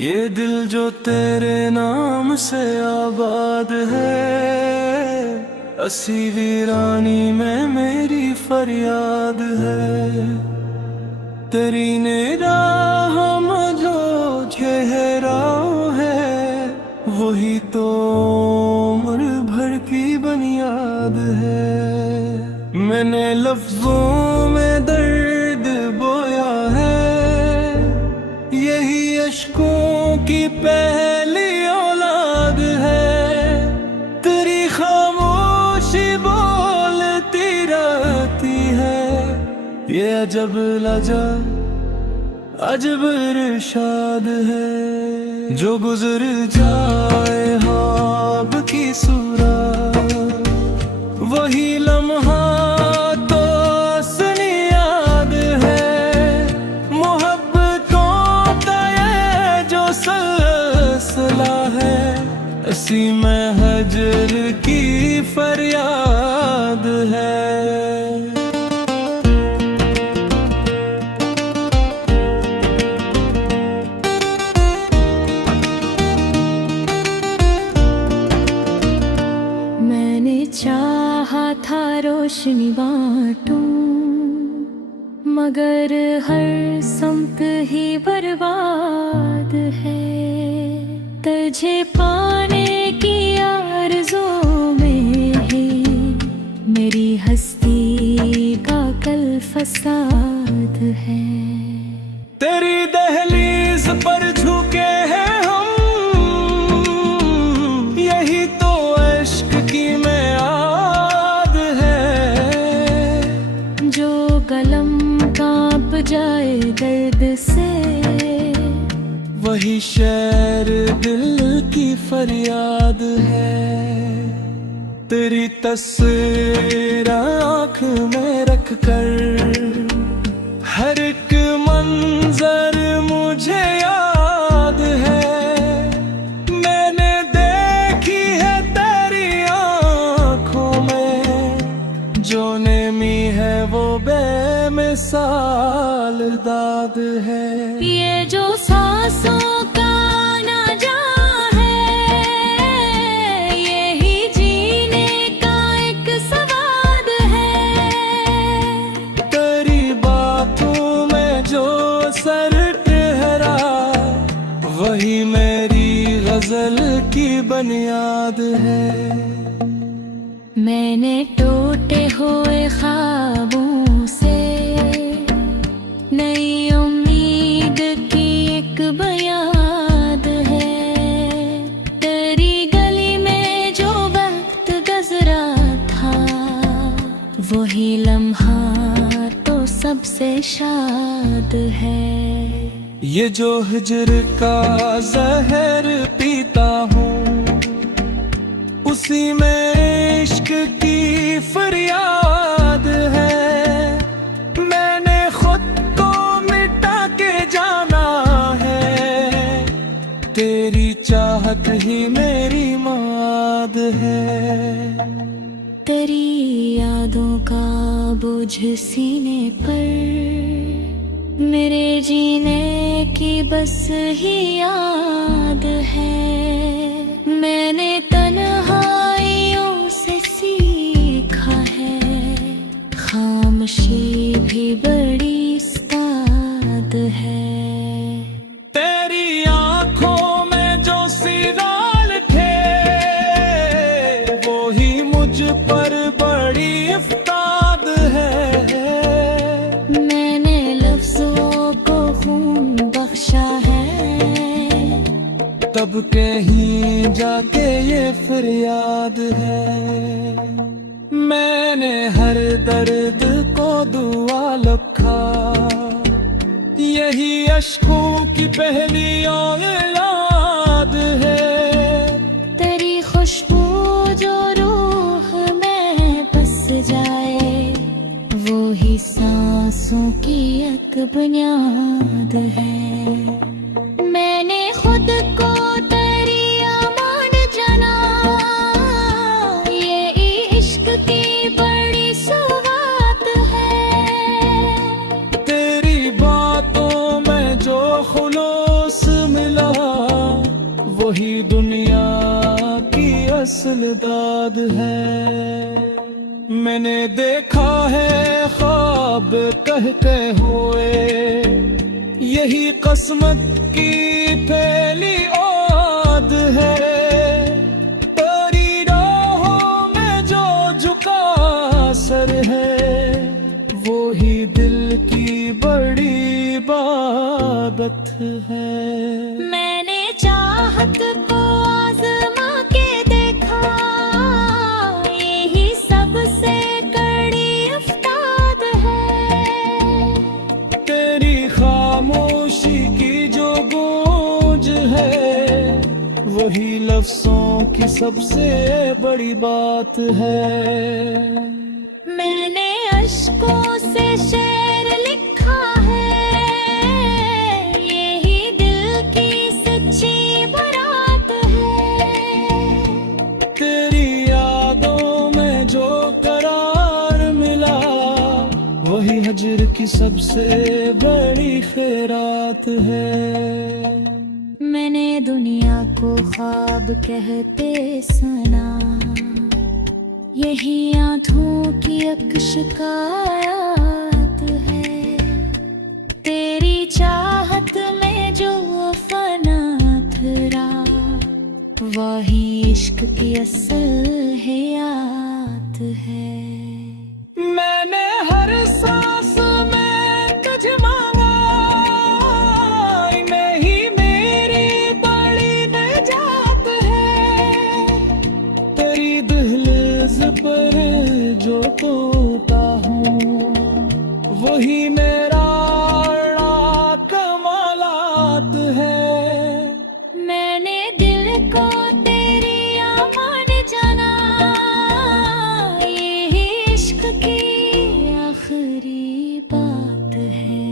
ये दिल जो तेरे नाम से आबाद है, असी वीरानी में मेरी फरियाद है। तेरी निगाह में जो चेहरा है, वही तो उम्र भर की बुनियाद है। मैंने लफ्जों में दर्द बोया है, यही अश्कों की पहली औलाद है। तेरी खामोशी बोलती रहती है, ये अजब लजा अजब इरशाद है। जो गुजर जाए ख्वाब की सूरत, वही लम्हा तो असली याद है। मोहब्बतों का ये जो सिलसिला है, इसी में हजर की फरियाद है। चाहा था रोशनी बांटूं, मगर हर समत ही बर्बाद है। तुझे पाने की आरज़ू में ही मेरी हस्ती का कल फसाद है। तेरी दहलीज पर झुके हैं हम, यही तो इश्क की मियाद है। जो कलम कांप जाए दर्द से, वही शेर दिल की फरियाद है। तेरी तस्वीर आँख में रख कर हर एक मंजर मुझे याद है। मैंने देखी है तेरी आँखों में, जो नेमी है वो बेमिसाल दाद है। ये जो सांसों का ना जा है, यही जीने का एक सवाद है। तेरी बातों में जो सर ठहरा, वही मेरी गजल की बुनियाद है। मैंने टूटे हुए ख्वाबों से नई उम्मीद की एक बुनियाद है। तेरी गली में जो वक्त गुजरा था, वही लम्हा तो सबसे शाद है। ये जो हिजर का जहर पीता हूँ, उसी में इश्क की फरियाद है। मैंने खुद को मिटा के जाना है, तेरी चाहत ही मेरी माद है। तेरी यादों का बोझ सीने पर, मेरे जीने की बस ही याद है। मैंने तन्हाइयों से सीखा है, खामोशी भी बड़ी उस्ताद है। तेरी आँखों में जो सिराल थे, वो ही मुझ पर बड़ी इफ्ताद है। मैंने लफ्जों को खून बख्शा है, तब कहीं जाके ये फरियाद है। मैंने हर दर्द को दुआ लिखा, यही अश्कों की पहली औलाद है। तेरी खुशबू जो रूह में बस जाए, वो ही सांसों की एक बुनियाद है। मैंने खुद को तेरी अमान जाना, ये इश्क की बड़ी सौगात है। तेरी बातों में जो खुलूस मिला, वही दुनिया की असल दाद है। मैंने देखा है ख्वाब कहते हुए, यही किस्मत की पहली औद है। तेरी राहों में जो झुका सर है, वो ही दिल की बड़ी इबादत है। मैंने चाहत को आज़मा के देखा, यही सबसे कड़ी उस्ताद है। तेरी खामोशी की जो गूंज है, वही लफ्जों की सबसे बड़ी बात है। मैंने अश्कों से शेर लिखा है, यही दिल की सच्ची बारात है। तेरी यादों में जो करार मिला, वही हजर की सबसे बड़ी खैरात है। मैंने दुनिया को ख्वाब कहते सुना, यही आँखों की अक्श का आयात है। तेरी चाहत में जो फना थरा, वही इश्क की असल हयात है। मैंने हर सांस में तुझे मांगा, नहीं मेरी बड़ी निजात है। तेरी दहलीज पर जो टूटा हूँ, वही मेरा कमालात है। मैंने दिल को तेरी आमान जाना, यही इश्क की आखिरी बात है।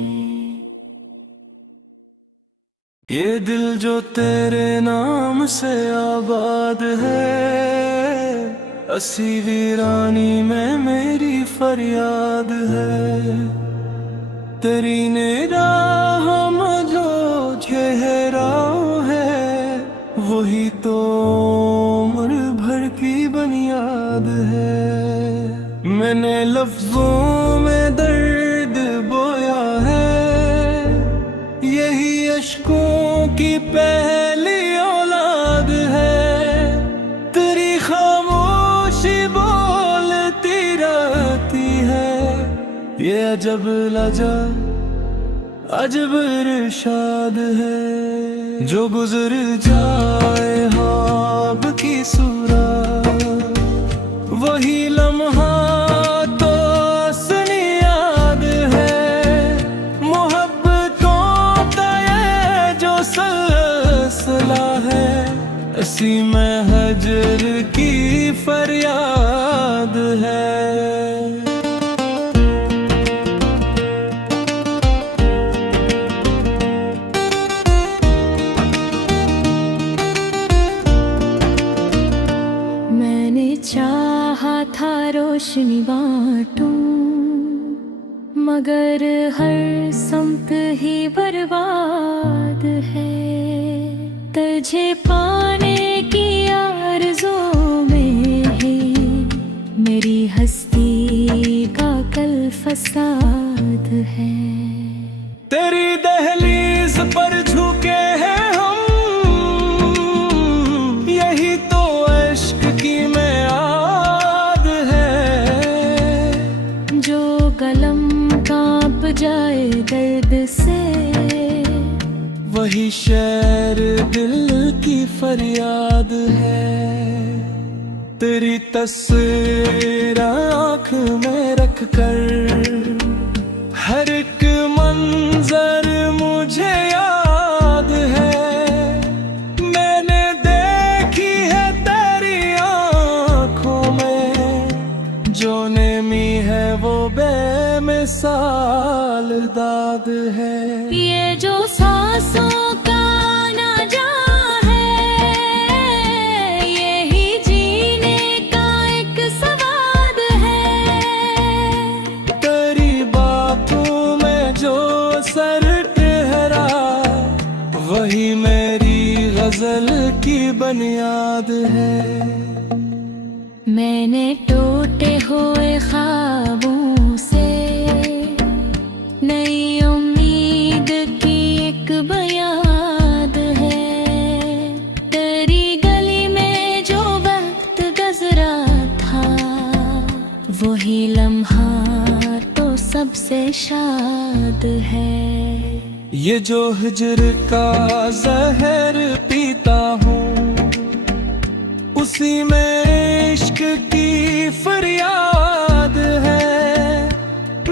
ये दिल जो तेरे नाम से आबाद है, असी वीरानी में मेरी फरियाद है। तेरी निगाह में जो चेहरा है, वही तो उम्र भर की बुनियाद है। मैंने लफ्जों में दर्द बोया है, यही अश्कों की पहली औलाद है। तेरी खामोशी बोलती रहती है, ये अजब लजा अजब इरशाद है। जो गुजर जाए ख्वाब की सूरत, वही लम्हा तो असली याद है। मोहब्बतों का ये जो सिलसिला है, इसी में हजर की फरियाद है। चाहा था रोशनी बांटूं, मगर हर समत ही बर्बाद है। तुझे पाने की आरज़ू में ही मेरी हस्ती का कल फसाद है। तेरी दहलीज पर झुके हैं हम, यही तो इश्क की मियाद है। जो कलम कांप जाए दर्द से, वही शेर दिल की फरियाद है। तेरी तस्वीर आँख में रख कर, हर एक मंजर मुझे याद है। मैंने देखी है तेरी आँखों में, जो नेमी है वो बेमिसाल दाद है। ये जो सांसों का ना जहाँ है, यही जीने का एक सवाद है। तेरी बातों में जो सर ठहरा गजल की बुनियाद है। मैंने टूटे हुए ख्वाबों से नई उम्मीद की एक बुनियाद है। तेरी गली में जो वक्त गुजरा था, वही लम्हा तो सबसे शाद है। ये जो हिजर का जहर पीता हूँ, उसी में इश्क की फरियाद है।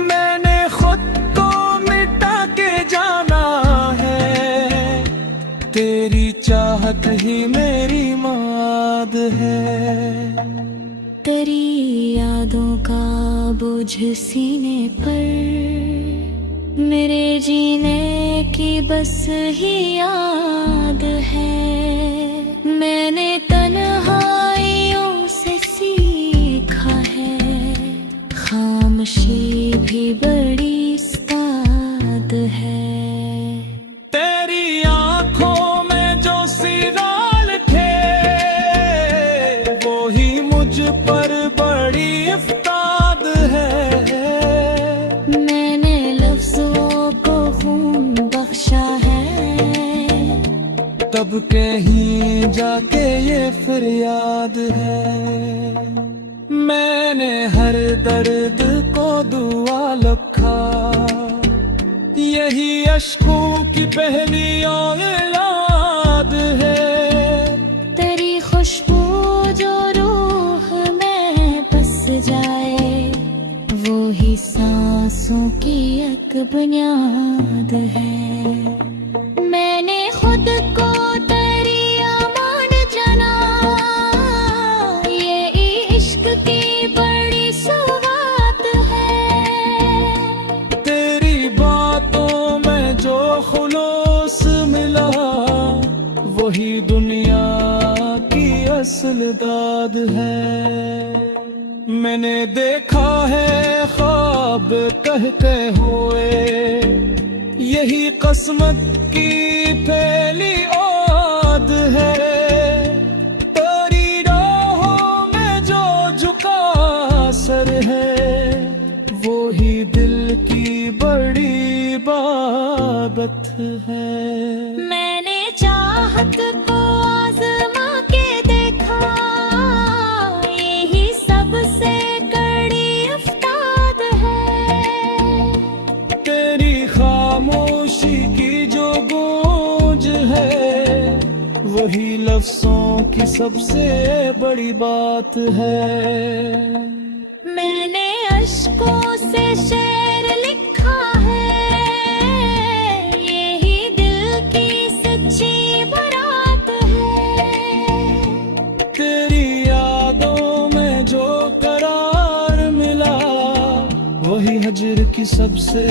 मैंने खुद को मिटा के जाना है, तेरी चाहत ही मेरी माद है। तेरी यादों का बोझ सीने पर, मेरे जीने की बस ही याद है। मैंने तन्हाइयों से सीखा है, खामोशी भी बड़ी उस्ताद है। तेरी आंखों में जो सिराल थे, वो ही मुझ पर बड़ी इफ्ताद है। मैंने लफ्जों को खून बख्शा है, तब कहीं जाके ये फरियाद है। मैंने हर दर्द को दुआ लिखा, यही अश्कों की पहली औलाद है। तेरी खुशबू जो रूह में बस जाए, वो ही सांसों की एक बुनियाद है। मैंने खुद को तेरी अमान जाना, ये इश्क की बड़ी सौगात है। तेरी बातों में जो खुलूस मिला, वही दुनिया की असल दाद है। मैंने देखा है ख्वाब कहते हुए, यही किस्मत की पहली औद है। तेरी राहों में जो झुका सर है, वो ही दिल की बड़ी बाबत है। मैंने चाहत को आज़मा के देखा, यही सबसे कड़ी उस्ताद है। तेरी खामोशी की जो गूंज है, वही लफ्जों की सबसे बड़ी बात है। मैंने अश्कों से शेर लिखा है, यही दिल की सच्ची बारात है। तेरी यादों में जो करार मिला, वही हजर की सबसे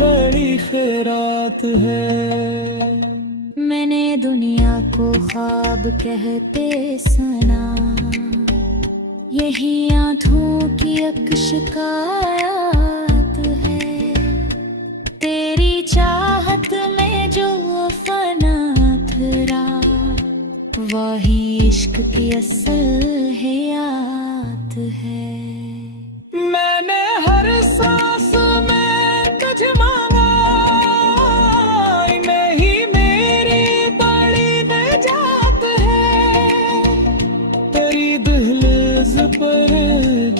बड़ी खैरात है। मैंने दुनिया को ख्वाब कहते सुना, यही आँखों की अक्श का आयात है। तेरी चाहत में जो फना थरा, वही इश्क की असल हयात है। मैंने हर सांस में तुझे मांगा, नहीं मेरी बड़ी निजात है। तेरी दहलीज पर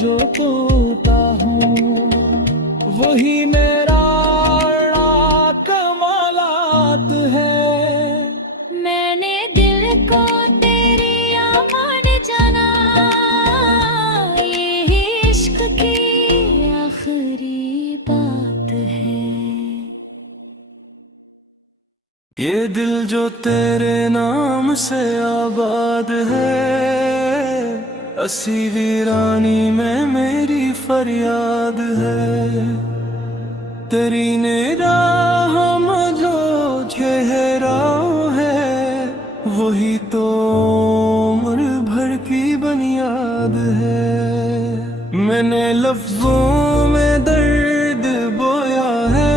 जो टूटा हूँ, वही मेरा कमालात है। मैंने दिल को तेरी अमान जाना, यही इश्क की आखिरी बात है। ये दिल जो तेरे नाम से आबाद है, असी वीरानी में मेरी फरियाद है। तेरी निगाह में जो चेहरा है, वही तो उम्र भर की बुनियाद है। मैंने लफ्जों में दर्द बोया है,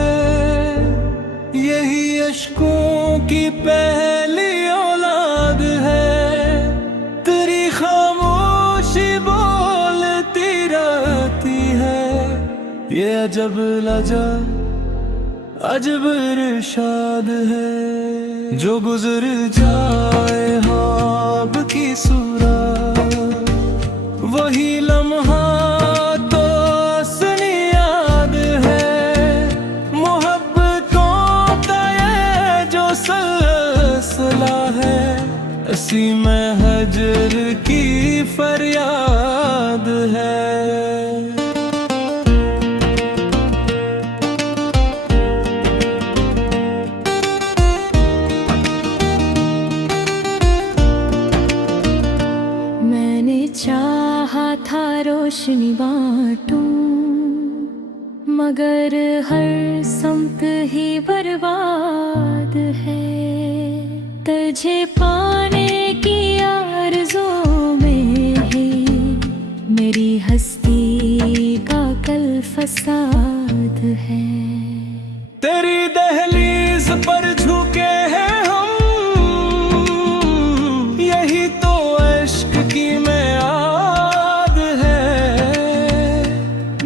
यही अश्कों की पहली औलाद अजब लजा अजब इरशाद है। जो गुजर जाए ख्वाब की सूरत, वही लम्हा तो असली याद है। मोहब्बतों का ये जो सिलसिला है, इसी में हजर की फरियाद है। चाहा था रोशनी बांटूं, मगर हर समत ही बर्बाद है। तुझे पाने की आरज़ू में ही मेरी हस्ती का कल फसाद है। तेरी दहलीज पर झुके हैं हम, यही तो इश्क की मियाद है।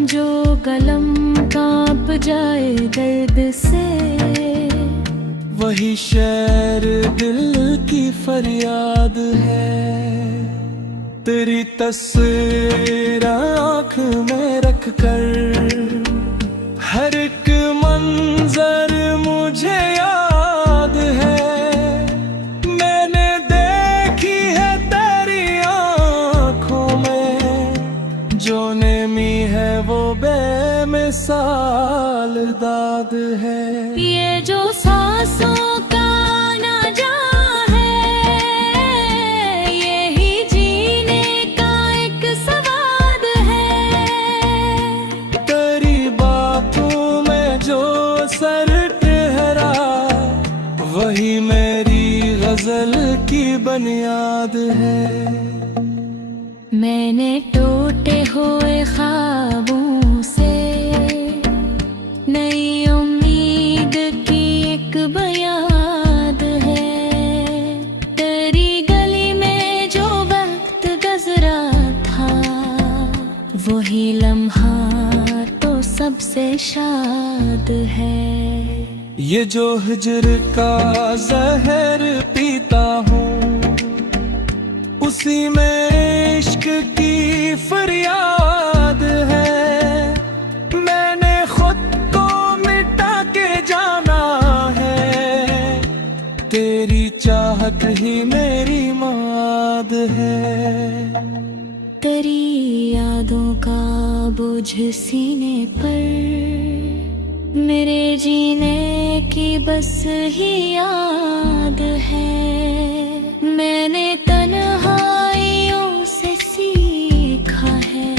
जो कलम कांप जाए दर्द से, वही शेर दिल की फरियाद है। तेरी तस्वीर आँख में रख कर हर एक मंजर मुझे याद है। मैंने देखी है तेरी आँखों में, जो नेमी है वो बेमिसाल दाद है। ये जो सांसों का ना जा है, यही जीने का एक सवाद है। तेरी बातों में जो सर ठहरा, वही मेरी गजल की बुनियाद है। मैंने टूटे हुए ख्वाबों से नई उम्मीद की एक बुनियाद है। तेरी गली में जो वक्त गुजरा था, वही लम्हा तो सबसे शाद है। ये जो हिजर का जहर पीता हूँ, उसी में इश्क की फरियाद है। मैंने खुद को मिटा के जाना है, तेरी चाहत ही मेरी माद है। तेरी यादों का बोझ सीने पर, मेरे जीने की बस ही याद है। मैंने तन्हाइयों से सीखा है,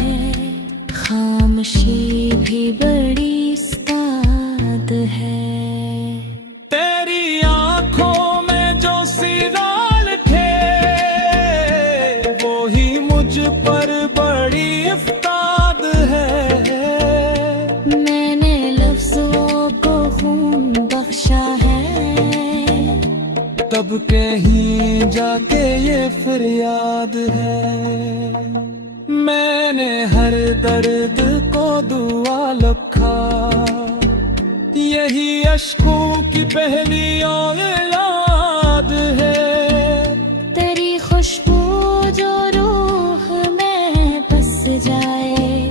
खामोशी भी बड़ी उस्ताद है। तेरी आँखों में जो सिराल थे, वो ही मुझ पर बड़ी इफ्ताद है। मैंने लफ्ज़ों को खून बख्शा है, तब कहीं जाके ये फरियाद है। मैंने हर दर्द को दुआ लखा, यही अश्कों की पहली औलाद है। तेरी खुशबू जो रूह में बस जाए,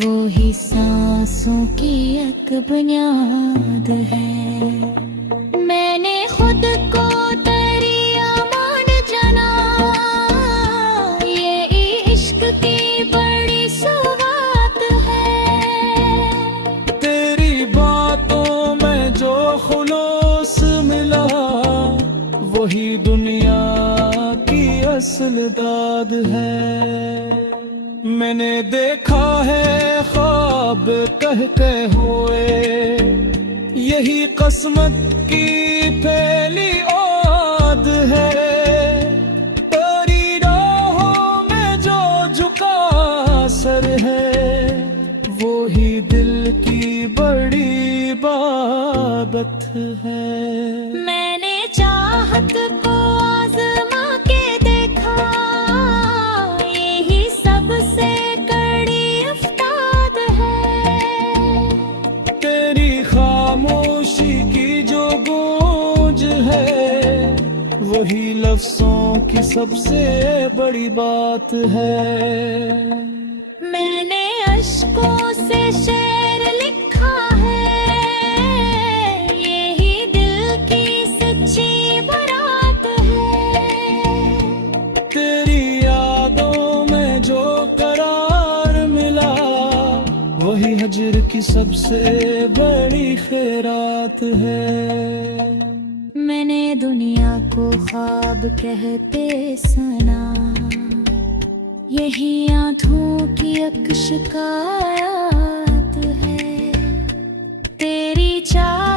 वो ही सांसों की एक बुनियाद है। मैंने खुद को तेरी अमान जाना, ये इश्क की बड़ी सौगात है। तेरी बातों में जो खुलूस मिला, वही दुनिया की असल दाद है। मैंने देखा है ख्वाब कहते हुए, यही किस्मत की पहली औद है। तेरी राहों में जो झुका सर है, वो ही दिल की बड़ी इबादत है। मैंने चाहत को आज़मा के देखा, यही सबसे कड़ी इफ्ताद है। वही लफ्जों की सबसे बड़ी बात है। मैंने अश्कों से शेर लिखा है, यही दिल की सच्ची बारात है। तेरी यादों में जो करार मिला, वही हजर की सबसे बड़ी खैरात है। मैंने दुनिया को ख्वाब कहते सुना, यही आंखों की अक्श का आयात है। तेरी चाह